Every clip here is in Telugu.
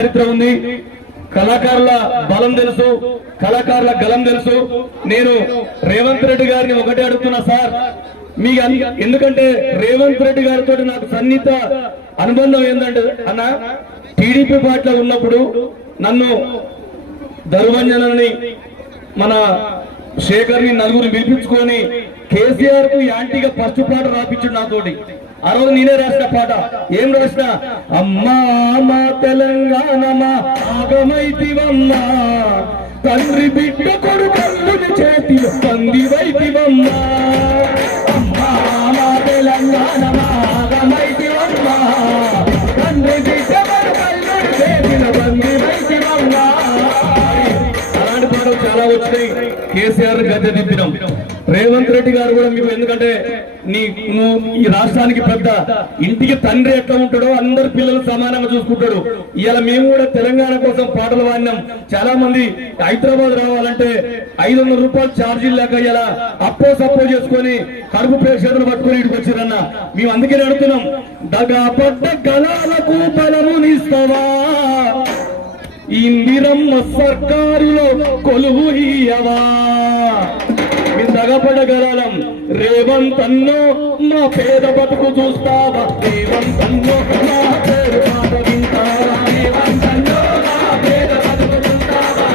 చరిత్ర ఉంది. కళాకారుల బలం తెలుసు. కళాకారుల గలం తెలుసు. నేను రేవంత్ రెడ్డి గారిని ఒకటే అడుగుతున్నా సార్. మీ ఎందుకంటే రేవంత్ రెడ్డి గారితో నాకు సన్నిహిత అనుబంధం ఏంటంటే అన్న టీడీపీ పార్టీలో ఉన్నప్పుడు నన్ను ధర్మంజనని మన శేఖర్ని నలుగురు పిలిపించుకొని కేసీఆర్కు యాంటీగా ఫస్ట్ పాట రాపించాడు నాతోటి. ఆ రోజు నేనే రాసిన పాట. ఏం రాసిన? అమ్మా మా తెలంగాణ మా ఆగమైతివమ్మా. తండ్రి బిడ్డ కొడుకల్లుని చేతి పంది వైతివమ్మా. అమ్మా మా తెలంగాణ మా ఆగమైతివమ్మా. తండ్రి బిడ్డ కొడుకల్లుని చేతిన పంది వైతివమ్మా. అలాంటి పాటలు చాలా వచ్చినాయి. కేసీఆర్ గద్దె దిద్దినాం. రేవంత్ రెడ్డి గారు కూడా మీకు ఎందుకంటే నీ ఈ రాష్ట్రానికి పెద్ద ఇంటికి తండ్రి ఎట్లా ఉంటాడో అందరు పిల్లలు సమానంగా చూసుకుంటాడు. ఇలా మేము కూడా తెలంగాణ కోసం పాటలు పాడినాం. చాలా మంది హైదరాబాద్ రావాలంటే ఐదు వందల రూపాయలు ఛార్జీలు లేక ఇలా అప్పో సప్పో చేసుకొని కడుపు ప్రేక్షకులు పట్టుకొని ఇటుకు వచ్చారన్న. మేము అందుకే అడుగుతున్నాం దగా పడ్డ గలాలకు బలమునిస్తావా ఇందిరమ్మ సర్కారులో కొలువు ఇయ్యవా మీరు దగపడగలం రేవంత్ అన్నో మా పేద బతుకు చూస్తావా రేవంత్ అన్నో మా పేరు మాట వింటావా రేవంత్ పేద బతుకు చూస్తావా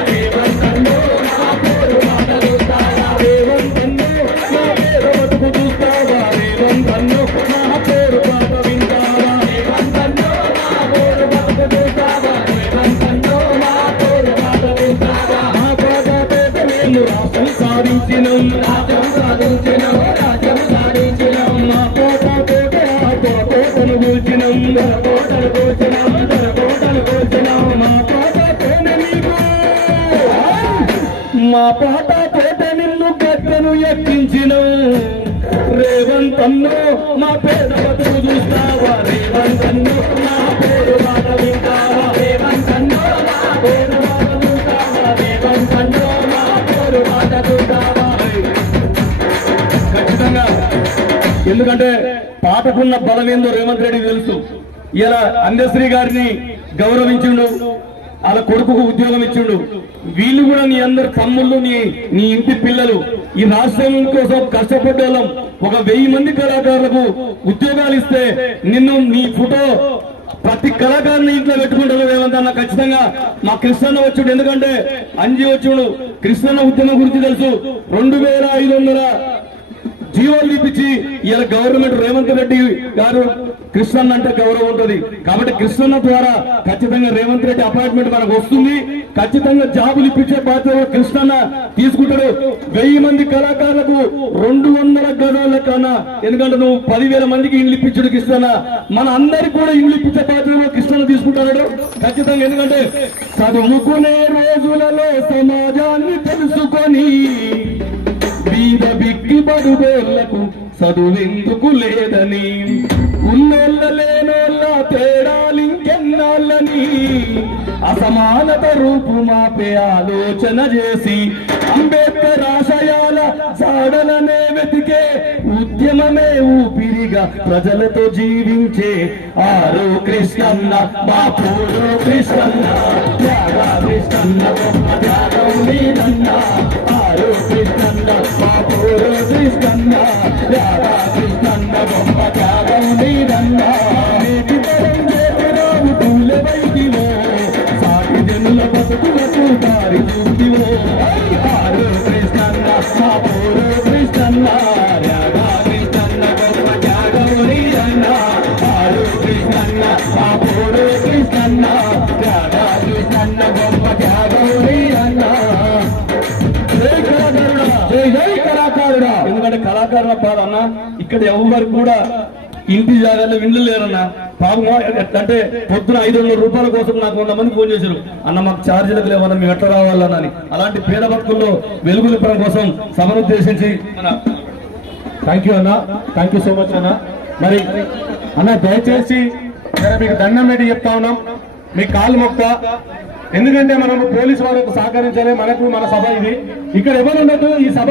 పేరు చూస్తావా పేద బతుకు చూస్తావా పేరు పేరు బతుకు చూస్తావా పేరు మా పేద సాధించినం రాజ్యం సాధించినం రాజ్యం సాధించినం. మా కోట కోట కోటను కూర్చినం కోటను కూర్చినం కోటను కూర్చినం మా పాట తోన నీకు. మా పాట తోట నిన్ను గద్దెను ఎక్కించిన. రేవంతన్ను మా పేద బతుకు చూస్తావా? రేవంతన్ను మా ఎందుకంటే పాటకున్న బలం ఏందో రేవంత్ రెడ్డి తెలుసు. ఇలా అందశ్రీ గారిని గౌరవించిండు వాళ్ళ కొడుకుకు ఉద్యోగం ఇచ్చిండు. వీళ్ళు కూడా నీ అందరు తమ్ముళ్ళు నీ నీ ఇంటి పిల్లలు. ఈ రాష్ట్రం కోసం కష్టపడ్డ వాళ్ళం ఒక వెయ్యి మంది కళాకారులకు ఉద్యోగాలు ఇస్తే నిన్ను నీ ఫోటో ప్రతి కళాకారుని ఇంట్లో పెట్టుకుంటారు ఏమంటారు ఖచ్చితంగా మా కృష్ణన్న వచ్చుడు. ఎందుకంటే అంజి వచ్చుడు. కృష్ణన్న ఉద్యమం గురించి తెలుసు. రెండు వేల ఐదు వందల జీవోలు ఇప్పించి ఇలా గవర్నమెంట్ రేవంత్ రెడ్డి గారు కృష్ణన్న అంటే గౌరవం ఉంటది. కాబట్టి కృష్ణన్న ద్వారా ఖచ్చితంగా రేవంత్ రెడ్డి అపాయింట్మెంట్ మనకు వస్తుంది. ఖచ్చితంగా జాబులు ఇప్పించే బాధ్యత కృష్ణన్న తీసుకుంటాడు. వెయ్యి మంది కళాకారులకు రెండు వందల గదాల కన్నా ఎందుకంటే నువ్వు పదివేల మందికి ఇండ్లు ఇప్పించడు కృష్ణన్న. మన అందరికి కూడా ఇండ్లు ఇప్పించే బాధ్యత కృష్ణన్న తీసుకుంటాడు. ఖచ్చితంగా ఎందుకంటే చదువుకునే రోజులలో సమాజాన్ని తెలుసుకొని బిక్కి చదువెందుకు లేదని? ఉన్నోళ్ళ లేనోళ్ళ తేడాలింకెన్నాళ్ళని? అసమానత రూపు మాపే ఆలోచన చేసి అంబేద్కర్ ఆశయాల జాడలనే వెతికే ఉద్యమమే ఊపిరిగా ప్రజలతో జీవించే ఆరో కృష్ణన్న బాపూరో కృష్ణన్న త్యాగా కృష్ణన్న త్యాగం నీదన్న ఎందుకంటే కళాకారుల బాధ అన్న ఇక్కడ ఎవరు కూడా ఇంటి జాగాలో ఇండ్లు లేరన్నా. పాపం అంటే పొద్దున ఐదు వందల రూపాయల కోసం నాకు వంద మంది ఫోన్ చేశారు. అన్న మాకు ఛార్జీలకు లేవన్నా మేము ఎట్లా రావాలన్నా. అని అలాంటి పేద భక్తుల్లో వెలుగు నింపడం కోసం సభను ఉద్దేశించి థ్యాంక్ యూ అన్న థ్యాంక్ యూ సో మచ్ అన్న. మరి అన్న దయచేసి నేను మీకు దండం పెట్టి చెప్తా ఉన్నాం. మీ కాలు మొక్క. ఎందుకంటే మనం పోలీసు వారికి సహకరించాలి మనకు మన సభ ఇది. ఇక్కడ ఎవరు ఉండదు ఈ సభ